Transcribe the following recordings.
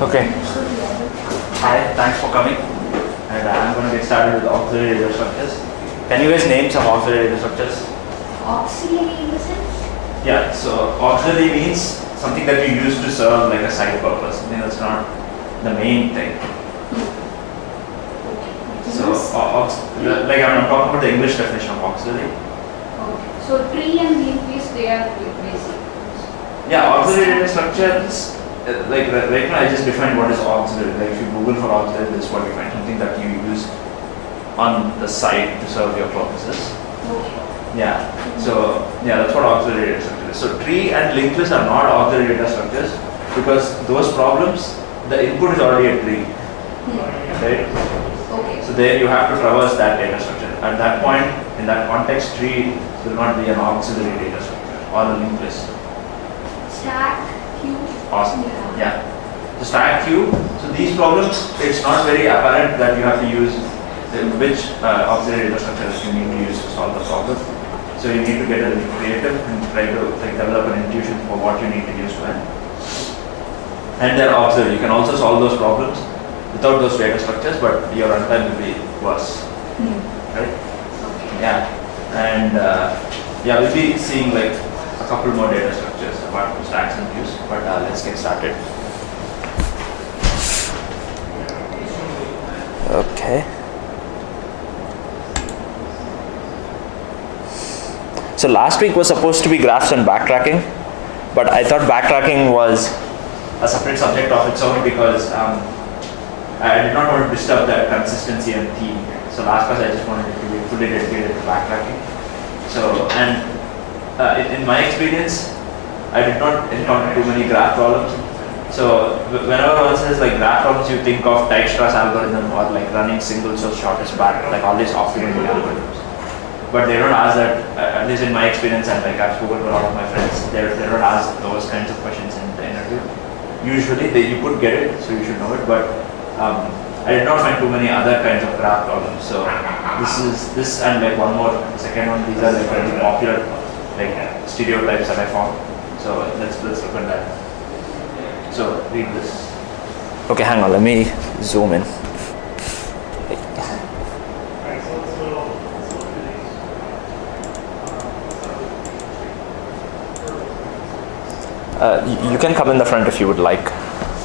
Okay. Hi, thanks for coming. And I'm going to get started with auxiliary data structures. Can you guys name some auxiliary data structures? Auxiliary in the sense? Yeah, so auxiliary means something that you use to serve like a side purpose, something that's not the main thing. So, like I'm talking about the English definition of auxiliary. Okay. So tree and linked list, they are basic. Yeah, auxiliary data structures, like right now I just defined what is auxiliary. Like if you Google for auxiliary, this is what you find, something that you use on the side to serve your purposes. Okay. Yeah, so yeah, that's what auxiliary data structure is. So tree and linked list are not auxiliary data structures because those problems, the input is already a tree, right? Okay. So there you have to traverse that data structure. At that point, in that context, tree will not be an auxiliary data structure or a linked list. Stack, queue. Awesome. Yeah. So stack queue. So these problems, it's not very apparent that you have to use which auxiliary data structures you need to use to solve the problem. So you need to get a little creative and try to develop an intuition for what you need to use when. And they're auxiliary. You can also solve those problems without those data structures, but your runtime will be worse. Right? Okay. Yeah. And yeah, we'll be seeing like a couple more data structures apart from stacks and queues, but let's get started. Okay. So last week was supposed to be graphs and backtracking, but I thought backtracking was a separate subject of its own because I did not want to disturb that consistency and theme. So last class I just wanted it to be fully dedicated to backtracking. So, and in my experience, I did not encounter too many graph problems. So whenever one says like graph problems, you think of Dijkstra's algorithm or like running single source shortest path, like all these optimizing algorithms. But they don't ask that, at least in my experience, and like I've spoken to a lot of my friends, they don't ask those kinds of questions in the interview. Usually you could get it, so you should know it, but I did not find too many other kinds of graph problems. So this and like one more, the second one, these are like very popular like stereotypes that I found. So let's look at that. So read this. Okay, hang on, let me zoom in. You can come in the front if you would like.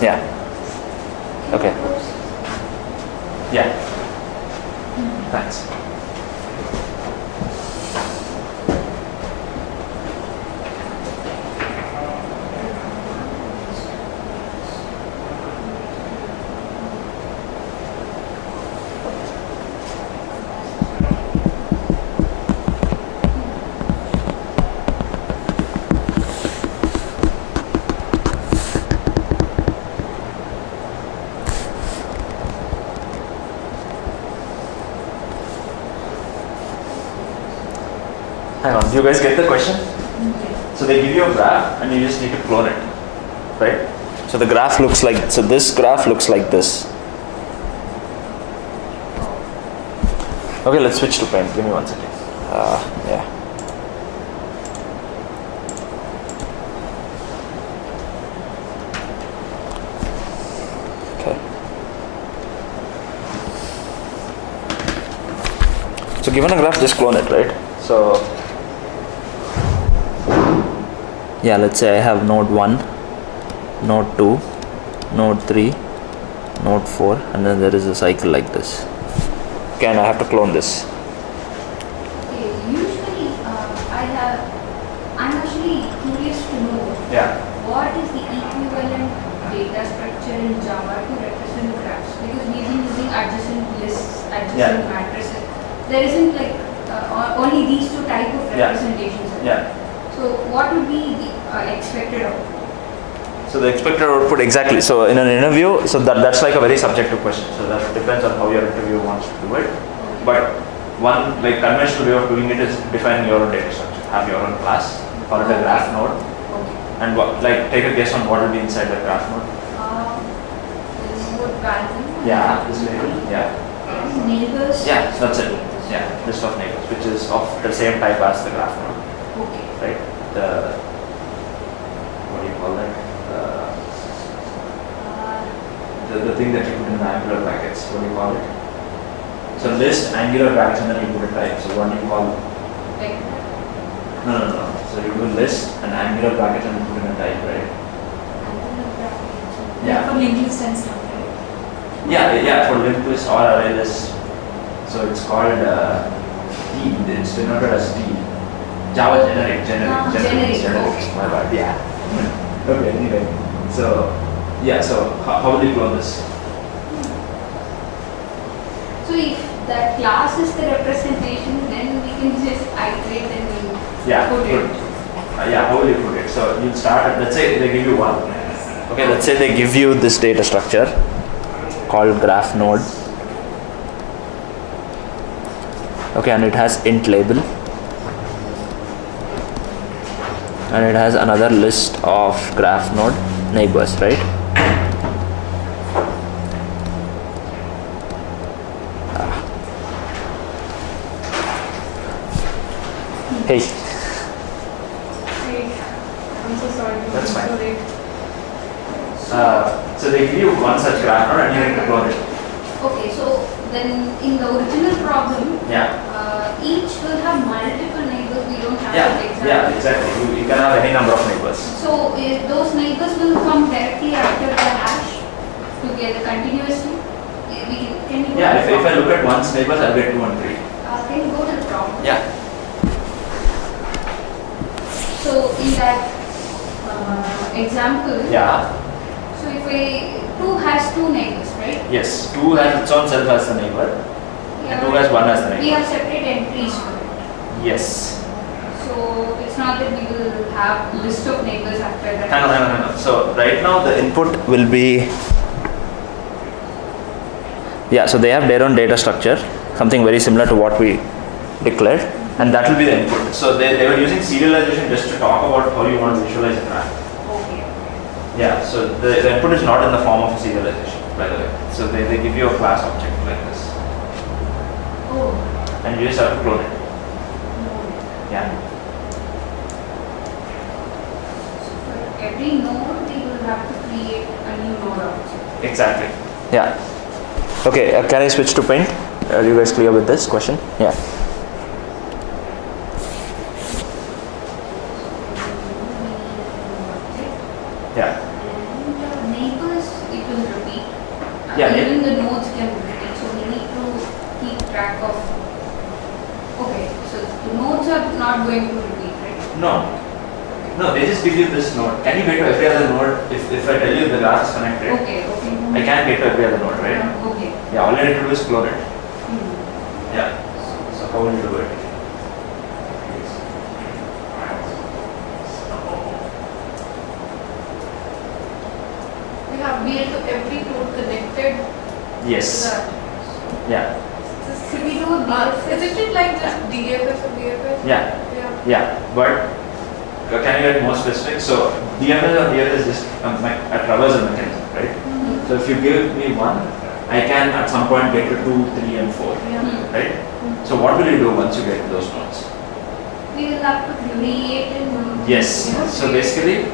Yeah. Okay. Yeah. Thanks. Hang on, do you guys get the question? So they give you a graph and you just need to clone it, right? So the graph looks like, so this graph looks like this. Okay, let's switch to Paint. Give me 1 second. Yeah. Okay. So given a graph, just clone it, right? So yeah, let's say I have node 1, node 2, node 3, node 4, and then there is a cycle like this. Okay, and I have to clone this. Okay. Usually, I'm actually curious to know what is the equivalent data structure in Java to represent graphs, because we've been using adjacent lists, adjacent matrices. There isn't like only these two type of representations. So what would be the expected output? So the expected output, exactly. So in an interview, so that's like a very subjective question. So that depends on how your interviewer wants to do it. But one like conventional way of doing it is defining your own data structure. Have your own class, call it a graph node, and like take a guess on what will be inside the graph node. Node value. Yeah, this label. Yeah. Neighbors. Yeah, that's it. Yeah, list of neighbors, which is of the same type as the graph node. Okay. Right. What do you call that? the thing that you put in the angular brackets. What do you call it? So list, angular brackets, and then you put a type. So what do you call it? Vector. No. So you do list and angular brackets and you put in a type, right? Yeah. For linked list and stuff, right? Yeah, for linked list or array list. So it's called D. It's denoted as D. Java generic. Generic. My bad. Yeah. Okay. Anyway, so how will you clone this? So if that class is the representation, then we can just iterate and put it. How will you put it? So you'll start at, let's say they give you one. Okay, let's say they give you this data structure called graph node. Okay, and it has int label. And it has another list of graph node neighbors, right? Hey. Hey, I'm so sorry. That's fine. So late. So they give you one such graph node and you need to clone it. Okay, so then in the original problem, Yeah. each will have multiple neighbors. We don't have an example. Yeah, exactly. You can have any number of neighbors. So those neighbors will come directly after the hash together continuously. Can we go Yeah, to the if I problem? look at one's neighbors, I'll get 2 and 3. Can you go to the problem? Yeah. So in that example, Yeah. so if 2 has 2 neighbors, right? Yes. 2 has its own self as the neighbor, and 2 has 1 as the We neighbor. have separate entries for it. Yes. So it's not that we will have list of neighbors after that. Hang on. So right now the input will be. Yeah. So they have their own data structure, something very similar to what we declared, and that will be the input. So they were using serialization just to talk about how you want to visualize a graph. Okay. Yeah, so the input is not in the form of a serialization, by the way. So they give you a class object like this, Oh. and you just have to clone it. Yeah. So for every node, we will have to create a new node object. Exactly. Yeah. Okay, can I switch to Paint? Are you guys clear with this question? Yeah. Yeah. And neighbors, it will repeat. Yeah, Even the nodes can repeat, so we need to keep track of. Okay, so the nodes are not going to repeat, right? No, they just give you this node. Can you get to every other node if I tell you the graph is connected? Okay. I can't get to every other node, right? Okay. Yeah, all I need to do is clone it. Hmm. Yeah. So how will you do it? We have built every node connected to Yes. that. Yeah. Should we do a BFS? Isn't it like just DFS or BFS? Yeah. Yeah. Yeah. But can you get more specific? So DFS or DFS is just a traversal mechanism, right? Mhm. So if you give me 1, I can at some point get to 2, 3, and 4, Hmm. right? So what will you do once you get to those nodes? We will have to create a node. Yes. So basically,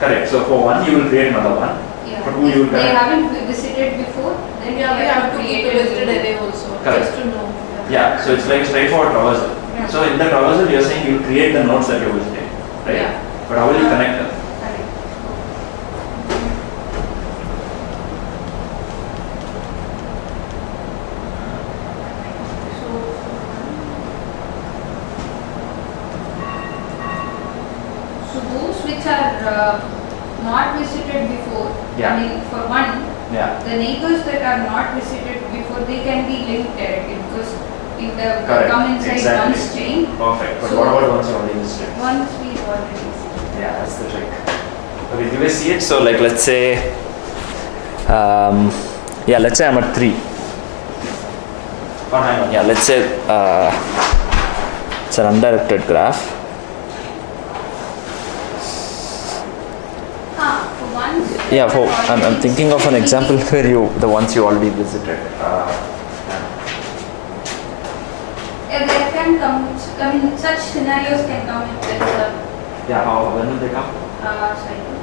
correct. So for 1, you will create another one. Yeah. For 2, you will If they connect. haven't visited before, then Yeah, we have to keep create a listed array also, Correct. just to know. Yeah. So it's like straightforward traversal. Yeah. So in the traversal, you're saying you create the nodes that you're visiting, right? Yeah. But how will you connect them? Correct. So those which are not visited before, Yeah. I mean for one, Yeah. the neighbors that are not visited before, they can be linked directly because if they Correct. come inside Exactly. one's chain, Perfect. But So- what about once you already visited? once we've already visited. Yeah, that's the trick. Okay, do you guys see it? So like let's say, let's say I'm at 3. Oh, hang on. Yeah, let's say it's an undirected graph. For once. Yeah, I'm thinking of an example where the ones you already visited. There can come, I mean, such scenarios can come with When will they come? cycle.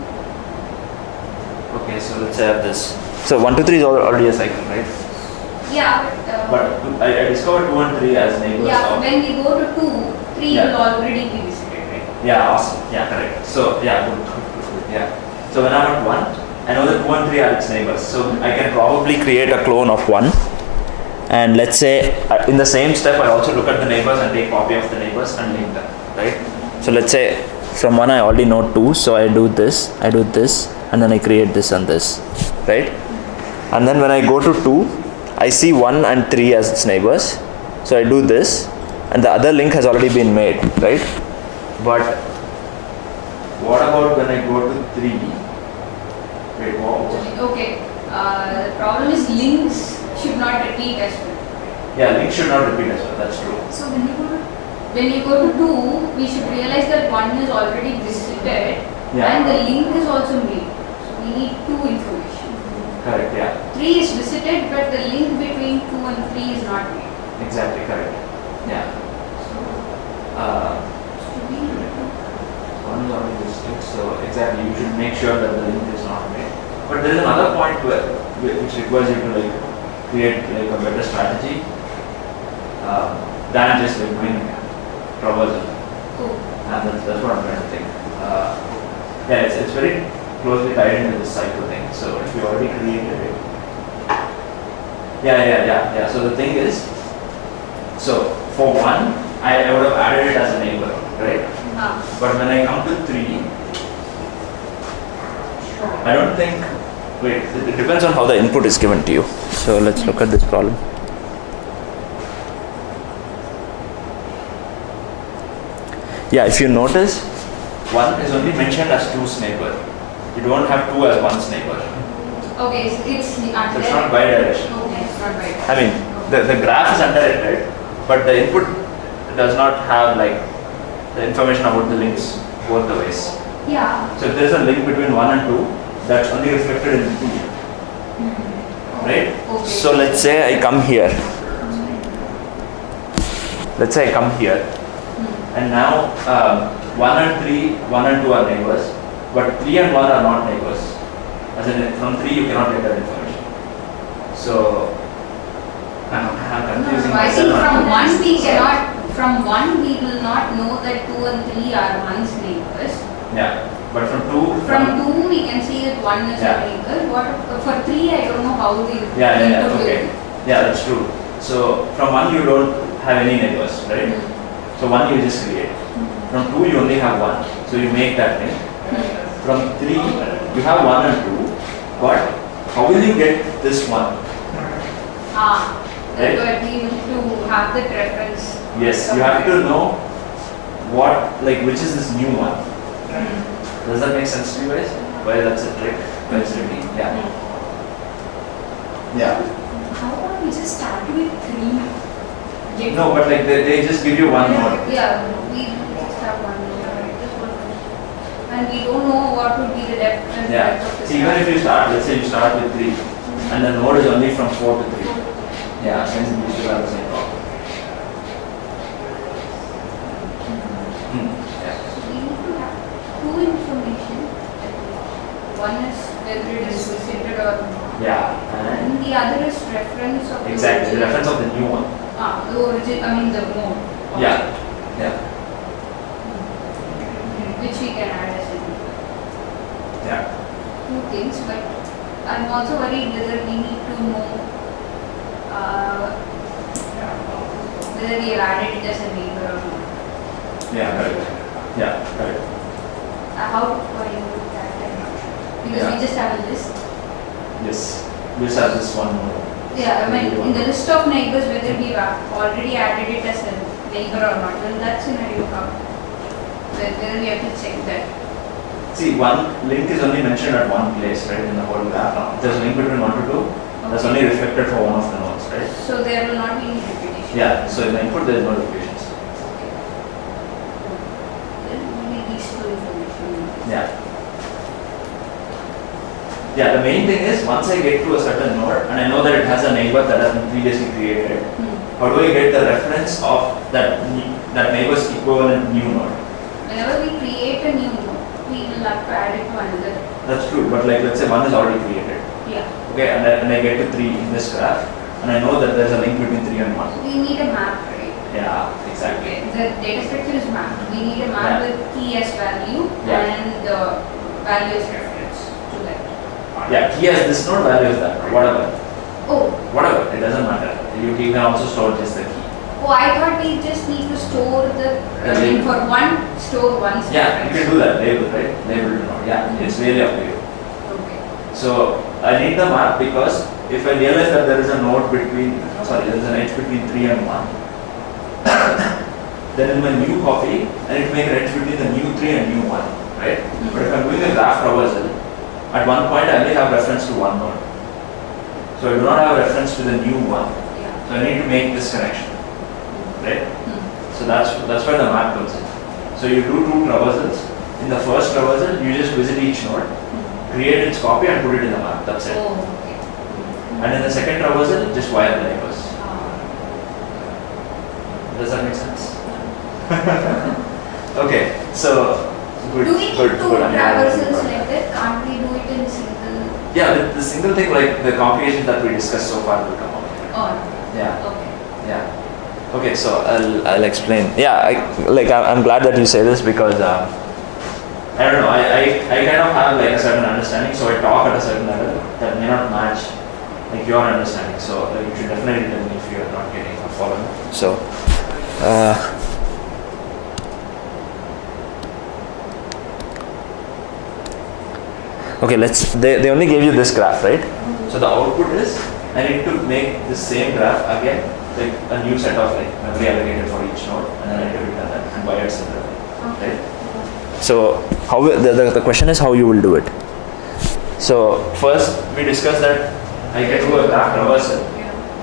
Okay, so let's say I have this So 1 to 3 is already a cycle, right? Yeah, But I discovered 2 and 3 as neighbors yeah, of. when we go to 2, 3 Yeah. will already be visited, right? Yeah, awesome. Yeah, correct. So yeah, good. Yeah. So when I'm at 1, I know that 2 and 3 are its neighbors. So I can probably create a clone of 1. And let's say in the same step, I also look at the neighbors and take copy of the neighbors and link them, right? So let's say from 1 I already know 2, so I do this, and then I create this and this, right? And then when I go to 2, I see 1 and 3 as its neighbors, so I do this, and the other link has already been made, right? But what about when I go to 3? Wait, what? Okay, the problem is links should not repeat as well. Yeah, link should not repeat as well, that's true. So when you go to 2, we should realize that 1 is already visited and the link is also made. So we need 2 information. Correct, yeah. 3 is visited, but the link between 2 and 3 is not made. Exactly, correct. Yeah. One is already visited, so exactly, you should make sure that the link is not made. But there is another point which requires you to like create like a better strategy than just like doing traversal. Oh. And that's what I'm trying to think. Yeah, it's very closely tied into this cycle thing. So if you already created it. Yeah. So the thing is, so for 1, I would have added it as a neighbor, right? But when I come to 3, I don't think, wait, it depends on how the input is given to you. So let's look at this problem. Yeah, if you notice, 1 is only mentioned as 2's neighbor. You don't have 2 as 1's neighbor. Okay, so it's So it's not bidirectional. Okay, it's not bidirectional. I mean, the graph is under it, right? But the input does not have like the information about the links both the ways. Yeah. So if there is a link between 1 and 2, that's only reflected in 2, right? Okay. So let's say I come here. Let's say I come here, and now 1 and 2 are neighbors, but 3 and 1 are not neighbors. As in, from 3 you cannot get that information. So I'm confusing I myself. think from 1 we will not know that 2 and 3 are 1's neighbors. Yeah, but from 2. From 2 we can see that 1 is Yeah. a neighbor. For 3 I don't know how the Yeah, input will okay. be. Yeah, that's true. So from 1 you don't have any neighbors, right? So 1 you just create. From 2 you only have 1, so you make that link. From 3 you have 1 and 2, but how will you get this 1? That's what we need to have that reference. Yes, you have to know which is this new one. Does that make sense to you guys? Why that's a trick? Why it's tricky? Yeah. Yeah. How about we just start with 3? No, but like they just give you one node. Yeah, we just have 1 node. And we don't know what would be the depth and Yeah. breadth of the See, even if you start, let's say you start with 3, and the node is only from 4 to 3. Yeah, then you still have the same problem. Yeah. So we need to have 2 information. One is whether it is visited or not. Yeah. And the other is reference of Exactly, the the reference of the new one. the origin, the mode. Yeah. Yeah. Which we can add as a Yeah. 2 things, but I'm also worried whether we need to know whether we have added it as a neighbor or not. Yeah, correct. Yeah, correct. How do I know that? I'm not sure. Because Yeah. we just have a list. Yes. This has this one node. Yeah, I mean, in the list of neighbors, whether we have already added it as a neighbor or not, well, that scenario comes. Whether we have to check that. See, one link is only mentioned at one place, right, in the whole graph. If there's a link between 1 to 2, that's only reflected for one of the nodes, right? So there will not be any repetition. Yeah, so in the input there is no repetitions. Then maybe these 2 information. Yeah. Yeah, the main thing is once I get to a certain node and I know that it has a neighbor that has been previously created, how do I get the reference of that neighbor's equivalent new node? Whenever we create a new node, we will have to add it to another. That's true, but like let's say one is already created. Yeah. Okay, and I get to 3 in this graph, and I know that there's a link between 3 and 1. We need a map, right? Yeah, exactly. The data structure is mapped. We need a map with key as value and value as reference to that. Yeah, key as this node, value as that, whatever. Oh. Whatever, it doesn't matter. You can also store just the key. Oh, I thought we just need to store the link for one, store one. Yeah, you can do that, label, right? Label to node. Yeah, it's really up to you. Okay. So I need the map because if I realize that there is a node between, there is an edge between 3 and 1, then in my new copy, I need to make an edge between the new 3 and new 1, right? But if I'm doing a graph traversal, at one point I only have reference to one node. So I do not have a reference to the new one. Yeah. So I need to make this connection, right? So that's where the map comes in. So you do 2 traversals. In the first traversal, you just visit each node, create its copy and put it in the map. That's it. Oh, okay. And in the second traversal, just wire the neighbors. Does that make sense? Okay, so good. Do we need good, two good. traversals like that? Can't we do it in single? Yeah, the single thing, like the complications that we discussed so far will come out. Oh, Yeah, okay. yeah. Okay, so I'll explain. Yeah, I'm glad that you say this because I don't know. I kind of have like a certain understanding, so I talk at a certain level that may not match like your understanding. So you should definitely tell me if you are not getting or following. So. Okay, they only gave you this graph, right? So the output is, I need to make the same graph again, like a new set of like memory allocated for each node, and then I need to return that and wire it separately, right? So how the question is how you will do it. So first we discussed that I get to a graph traversal,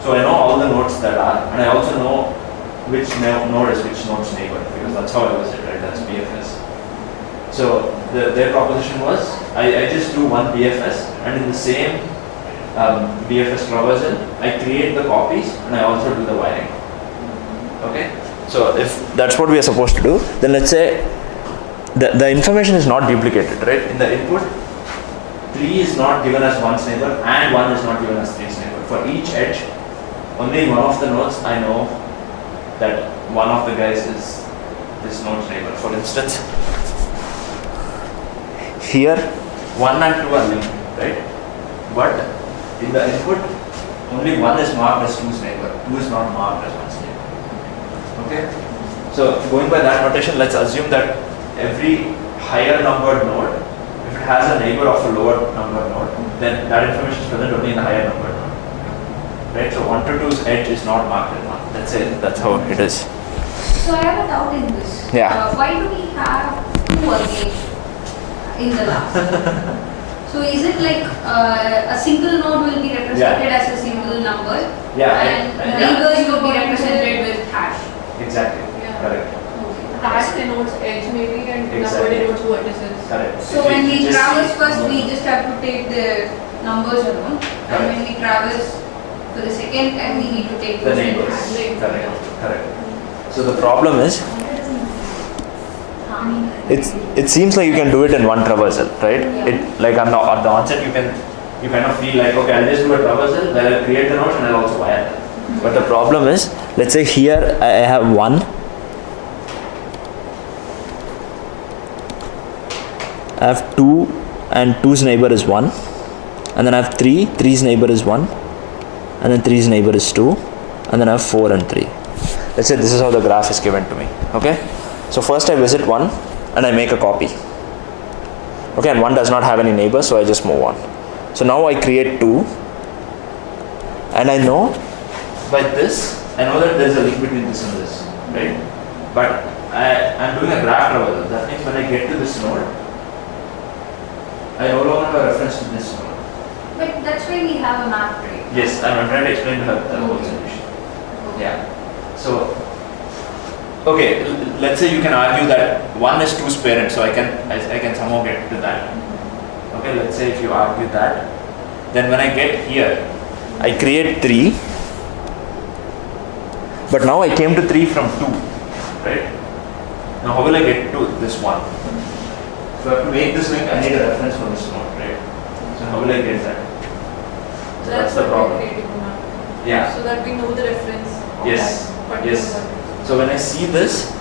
so I know all the nodes that are, and I also know which node is which node's neighbor, because that's how I was it, right? That's BFS. So their proposition was, I just do one BFS, and in the same BFS traversal, I create the copies and I also do the wiring. Okay? So if that's what we are supposed to do, then let's say the information is not duplicated, right? In the input, 3 is not given as 1's neighbor and 1 is not given as 3's neighbor. For each edge, only one of the nodes I know that one of the guys is this node's neighbor. For instance, here 1 and 2 are linked, right? But in the input, only 1 is marked as 2's neighbor, 2 is not marked as 1's neighbor. Okay? So going by that notation, let's assume that every higher numbered node, if it has a neighbor of a lower numbered node, then that information is present only in the higher numbered node. Right? So 1 to 2's edge is not marked as 1. That's it. That's how it is. So I have a doubt in this. Yeah. Why do we have 2 again in the last? So is it like a single node will be represented as a single number, and neighbors will be represented with hash? Exactly. Yeah. Correct. Okay. Hash denotes edge maybe and number Exactly. denotes vertices. Correct. So when we traverse first, we just have to take the numbers alone, and when we traverse for the second time, we need to take the those neighbors. hash. Correct. Correct. So the problem is, it seems like you can do it in one traversal, right? It like at the onset you kind of feel like, okay, I'll just do a traversal, then I'll create the nodes and I'll also wire them. But the problem is, let's say here I have 1, I have 2 and 2's neighbor is 1, and then I have 3, 3's neighbor is 1, and then 3's neighbor is 2, and then I have 4 and 3. Let's say this is how the graph is given to me, okay? So first I visit 1 and I make a copy. Okay, and 1 does not have any neighbors, so I just move on. So now I create 2, and I know by this, I know that there is a link between this and this, right? But I'm doing a graph traversal. That means when I get to this node, I no longer have a reference to this node. But that's why we have a map, right? Yes, I'm trying to explain the whole solution. Yeah. So, okay, let's say you can argue that 1 is 2's parent, so I can somehow get to that. Okay, let's say if you argue that, then when I get here, I create 3, but now I came to 3 from 2, right? Now how will I get to this 1? So I have to make this link, I need a reference for this node, right? So how will I get that? So that's the what problem. we're creating a map. Yeah. So that we know the reference of Yes. that particular Yes. circle. So when I see this,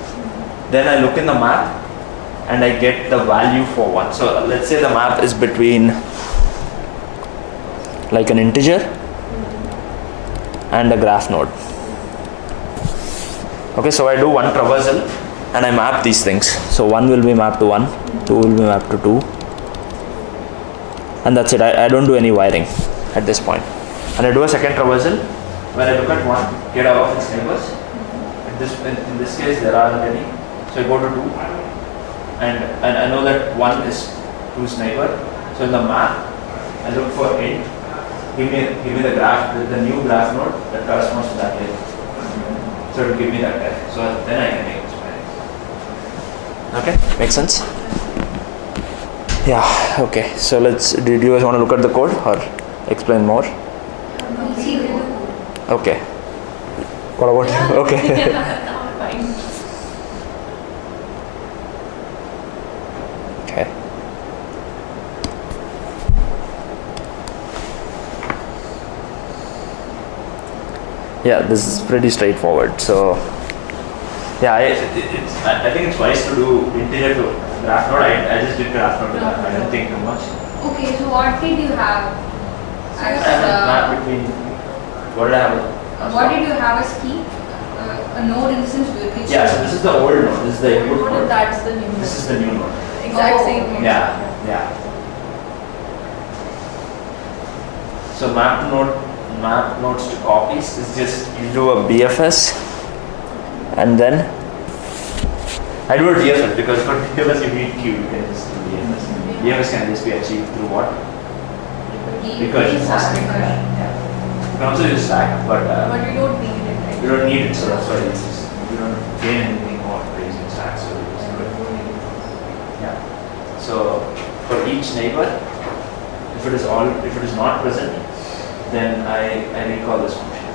then I look in the map and I get the value for one. So let's say the map is between like an integer and a graph node. Okay, so I do one traversal and I map these things. So 1 will be mapped to 1, 2 will be mapped to 2, and that's it. I don't do any wiring at this point. And I do a second traversal where I look at 1, get out of its neighbors. In this case, there aren't any. So I go to 2, and I know that 1 is 2's neighbor. So in the map, I look for int. Give me the graph, the new graph node that corresponds to that label. So it will give me that guy. So then I can make this wiring. Okay, makes sense? Yeah, okay. So did you guys want to look at the code or explain more? We'll see the code. Okay. What about you? Okay. Fine. Okay. Yeah, this is pretty straightforward. So, yeah, I think it's wise to do integer to graph node. I just did graph node. I didn't think too much. Okay, so what did you have I have a as map between. What did I have? what did you have as key? A node in the sense which Yeah, so this is the old node. This is the input Node, node. that's the new This is node. the new node. Exact Oh. same node. Yeah. So map nodes to copies is just you do a BFS and then I do a DFS because for DFS you need queue, you can just do BFS. BFS can just be achieved through what? Recursion. Yeah. You can also use stack, but But we don't need it, right? you don't need it, so that's why you don't gain anything more by using stack, so you just do it. Yeah. So for each neighbor, if it is not present, then I recall this function.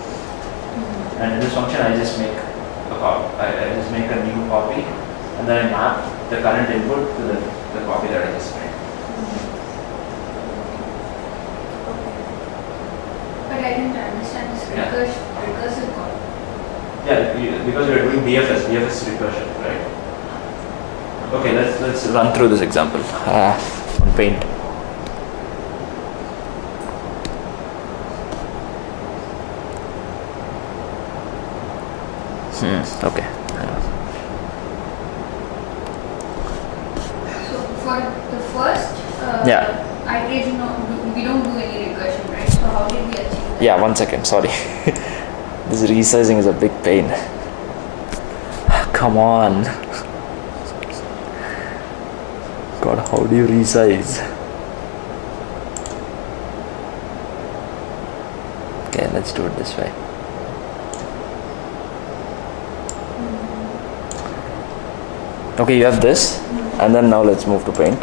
And in this function, I just make a copy. I just make a new copy, and then I map the current input to the copy that I just made. But I didn't understand this Yeah. recursive call. Yeah, because we are doing BFS is recursion, right? Okay, let's run through this example on Paint. Okay. So for the first Yeah. iteration, we don't do any recursion, right? So how did we achieve that? Yeah, 1 second, sorry. This resizing is a big pain. Come on. God, how do you resize? Okay, let's do it this way. Okay, you have this, and then now let's move to Paint.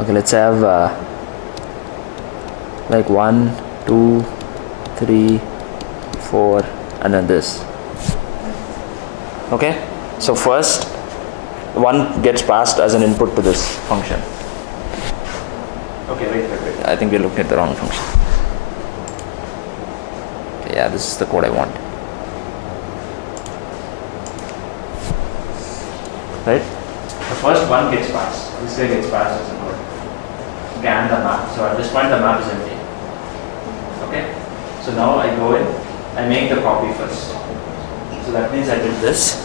Okay, let's have like 1, 2, 3, 4, and then this. Okay, so first 1 gets passed as an input to this function. Okay, wait. I think we're looking at the wrong function. Okay, yeah, this is the code I want. Right? The first 1 gets passed. This guy gets passed as a node. Okay, and the map. So at this point the map is empty. Okay? So now I go in, I make the copy first. So that means I did this.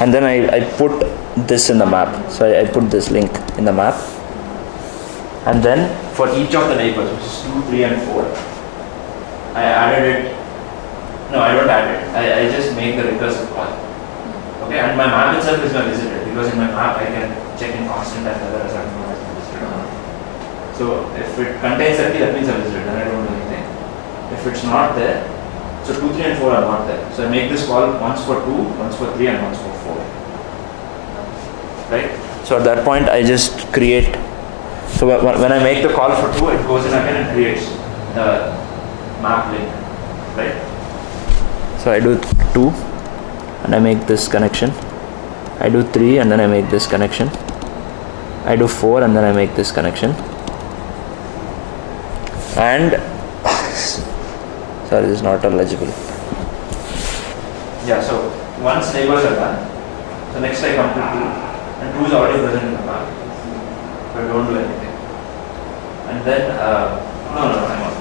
And then I put this in the map. So I put this link in the map. And then for each of the neighbors, which is 2, 3, and 4, I added it. No, I don't add it. I just make the recursive call. Okay, and my map itself is not visited because in my map I can check in constant and whether a certain node has been visited or not. So if it contains that key, that means I visited, then I don't do anything. If it's not there, so 2, 3, and 4 are not there. So I make this call once for 2, once for 3, and once for 4. Right? So at that point I just create. So when I make the call for 2, it goes in again and creates map link, right? So I do 2 and I make this connection. I do 3 and then I make this connection. I do 4 and then I make this connection. And sorry, this is not legible. Yeah, so once neighbors are done, so next I come to 2, and 2 is already present in the map, but don't do anything. And then, no, hang on.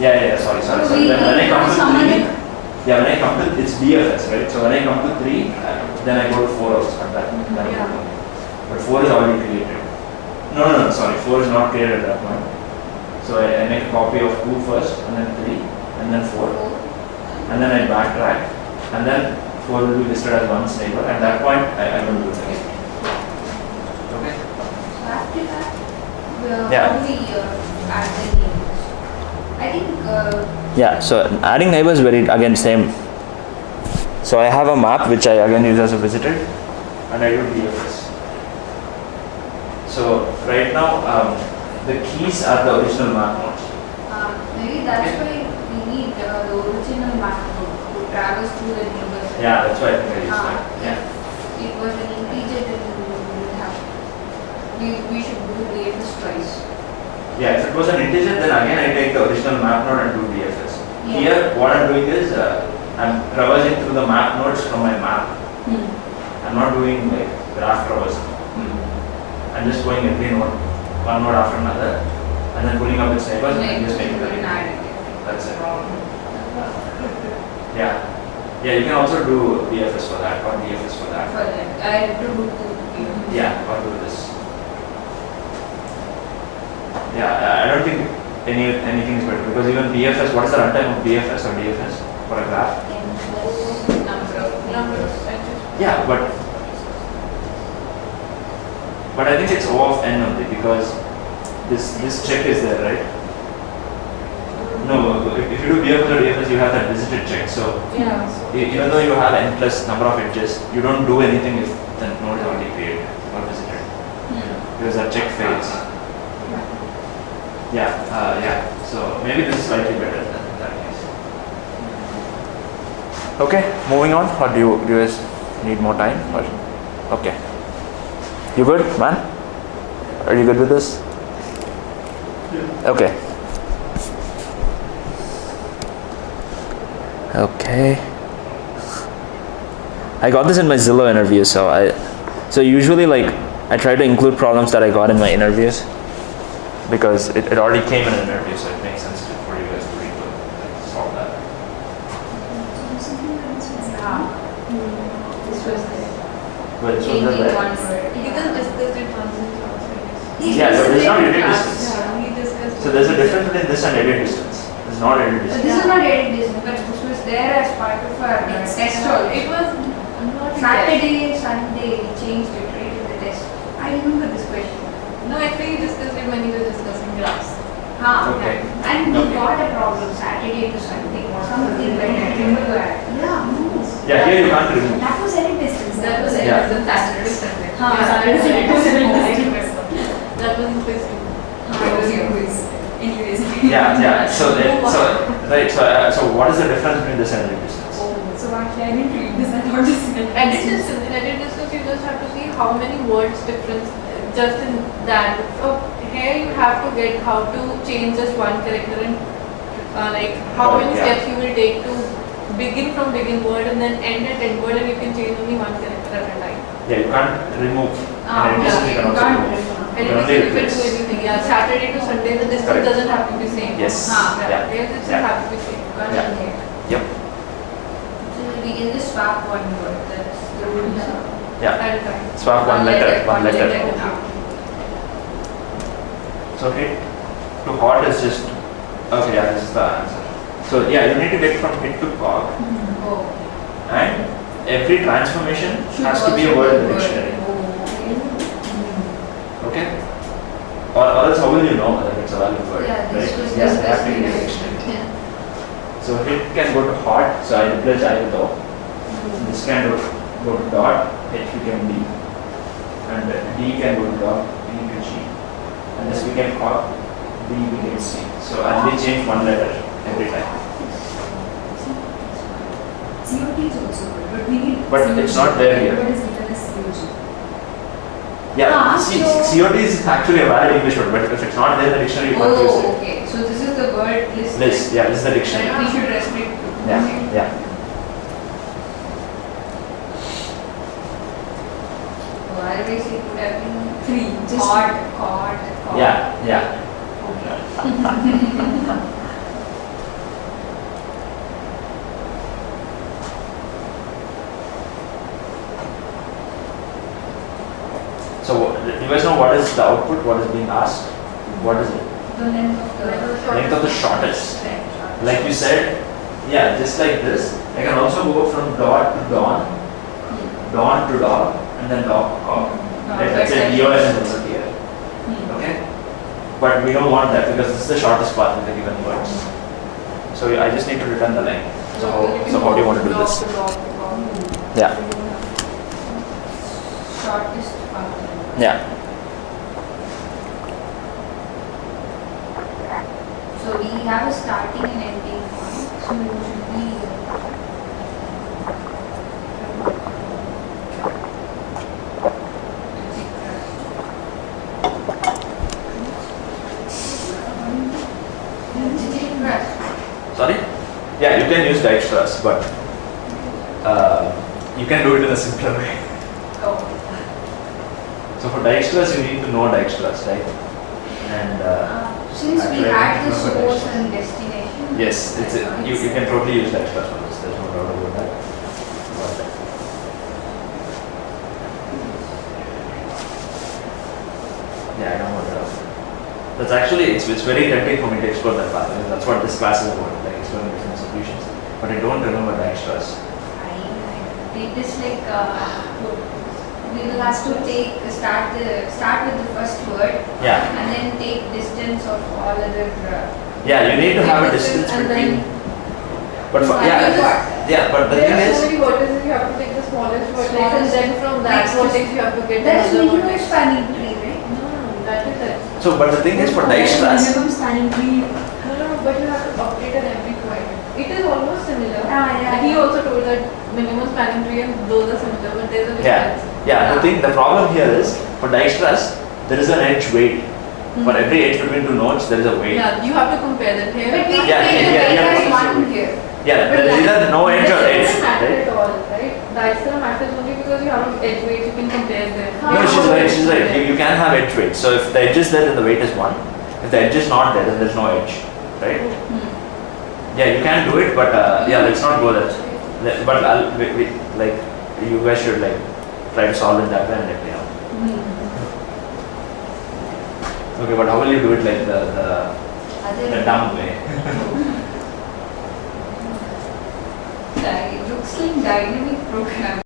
Yeah, sorry. So When I come to someone 3, when I come to, it's BFS, right? So when I come to 3, then I go to 4 also, and that Yeah. but 4 is already created. No, sorry, 4 is not created at that point. So I make a copy of 2 first, and then 3, and then 4, and then I backtrack, and then 4 will be listed as one neighbor. At that point, I don't do it again. Okay? So after that, Yeah. how do we add the neighbors? I think Yeah, so adding neighbors very again same. So I have a map which I again use as a visitor, And I do DFS. So right now, the keys are the original map nodes. maybe that's why we need the original map to traverse through the neighbors. Yeah, that's why I think I use that. Yeah. If it was an integer, then we would have. We should do DFS twice. Yeah, if it was an integer, then again I take the original map node and do DFS. Yeah. Here, what I'm doing is I'm traversing through the map nodes from my map. I'm not doing like graph traversing. I'm just going every node, one node after another, and then pulling up its neighbors and just making the neighbor. That's it. Yeah. Yeah, you can also do DFS for that or DFS for that. For that, I have to do two. Yeah, or do this. Yeah, I don't think anything is better because even BFS, what is the runtime of BFS or DFS for a graph? Number of edges. Yeah, but I think it's O of n only because this check is there, right? No, if you do BFS or DFS, you have that visited check. So Yeah. even though you have n plus number of edges, you don't do anything if the node is already created or visited because that check fails. Yeah. So maybe this is slightly better than that case. Okay, moving on. Or do you guys need more time? Or okay, you good, man? Are you good with this? Okay. Okay. I got this in my Zillow interview, so usually like I try to include problems that I got in my interviews because It already came in an interview, so it makes sense for you guys to read and solve that. This was the But this was changing the one word. We just discussed it once in class, I guess. Yeah, but there's not edit distance. Yeah, we discussed So it. there's a difference between this and edit distance. There's not edit This distance. is not edit distance, but this was there as part of our test also. It was not Saturday, Sunday, we changed it right in the test. I remember this question. No, actually we discussed it when we were discussing graphs. Okay. And we Okay. got a problem Saturday to Sunday or something like that. Remember that? Yeah, here you can't remove. That was edit distance. That was Yeah. it, Saturday, Sunday. Huh, Yeah, Saturday, Sunday. I remember. That was interesting. Anyways. Yeah. So what is the difference between this and edit distance? So actually I didn't read this. I thought this is Edit distance, in edit distance you just have to see how many words difference just in that. So here you have to get how to change just one character and like how many Yeah. steps you will take to begin from begin word and then end at end word, and you can change only one character at a time. Yeah, you can't remove. And edit distance you can also remove. And You can you only can replace. do anything. Yeah, Saturday to Sunday the distance Correct. doesn't have to be same. Yes. Yeah. Here it just Yeah. have to be same. Can't Yeah. change. Yep. So we can just swap one word. That's the rule. Yeah. At a time. Swap one letter. Yeah. So hit to hot is just okay. Yeah, this is the answer. So yeah, you need to get from hit to cog, Oh. and every transformation has to be a word in the dictionary. Okay? Or else how will you know whether it's a valid word? Yeah, this right? was Yeah, you discussed have to be in the in- dictionary. Yeah. So hit can go to hot, so I replace I with O. This can go to dot, H became D, and D can go to dot, D to G, and this became cog, B became C. So I only change one letter. every time. COT is also good, but we need. But it's not there here. What is given as COG? Yeah, So- COT is actually a valid English word, but if it's not there in the dictionary, you can't use Oh, it. okay. So this is the word list. List, yeah, this is the dictionary. That we should restrict to. Yeah, Okay. yeah. So otherwise it would have been three. Just- Cod. Yeah, yeah. So, do you guys know what is the output? What is being asked? What is it? The length of the. Length of the shortest. Length. Like you said, yeah, just like this. I can also go from dot to dawn, dawn to dog, and then dog. Right? Let's say DOS is also here. Okay? But we don't want that because this is the shortest path in the given words. So I just need to return the length. So how do you want to do this? Yeah. Shortest path. Yeah. So we have a starting and ending point. So it should be. Sorry? Yeah, you can use Dijkstra's, but you can do it in a simpler way. Oh. So for Dijkstra's, you need to know Dijkstra's, right? And Since we actually, I had the don't know source Dijkstra's. and destination. Yes, you can totally use Dijkstra's for this. There's no doubt about that. But, yeah, I don't know what else. That's actually, it's very tempting for me to explore that path. Because that's what this class is about, like exploring different solutions. But I don't remember Dijkstra's. It is like we will have to start with the first word Yeah. and then take distance of all other. Yeah, you need to have a distance And between. then- But for, yeah, but the There thing are is, so many vertices, you have to take the smallest vertex and Smallest. then from that Next. vertex you have to get That's another minimum vertex. spanning tree, right? No, that is it. so but the thing is for Dijkstra's, Minimum spanning tree. No, but you have to update at every point. It is almost similar. Yeah. And he also told that minimum spanning tree and those are similar, but there's a difference. yeah, the problem here is for Dijkstra's, there is an edge weight. For every edge between two nodes, there is a weight. Yeah, you have to compare that here. But we Yeah, can yeah, take yeah, as yeah. one here. Yeah, there is either no edge or edge, It doesn't matter right? at all, right? Dijkstra matters only because you have an edge weight, you can compare them. No, she's right. You can have edge weight. So if the edge is there, then the weight is 1. If the edge is not there, then there's no edge, right? Yeah, you can do it, but yeah, let's not go there. But like, you guys should like try to solve it that way and let me know. Okay, but how will you do it like the dumb way? It looks like dynamic programming.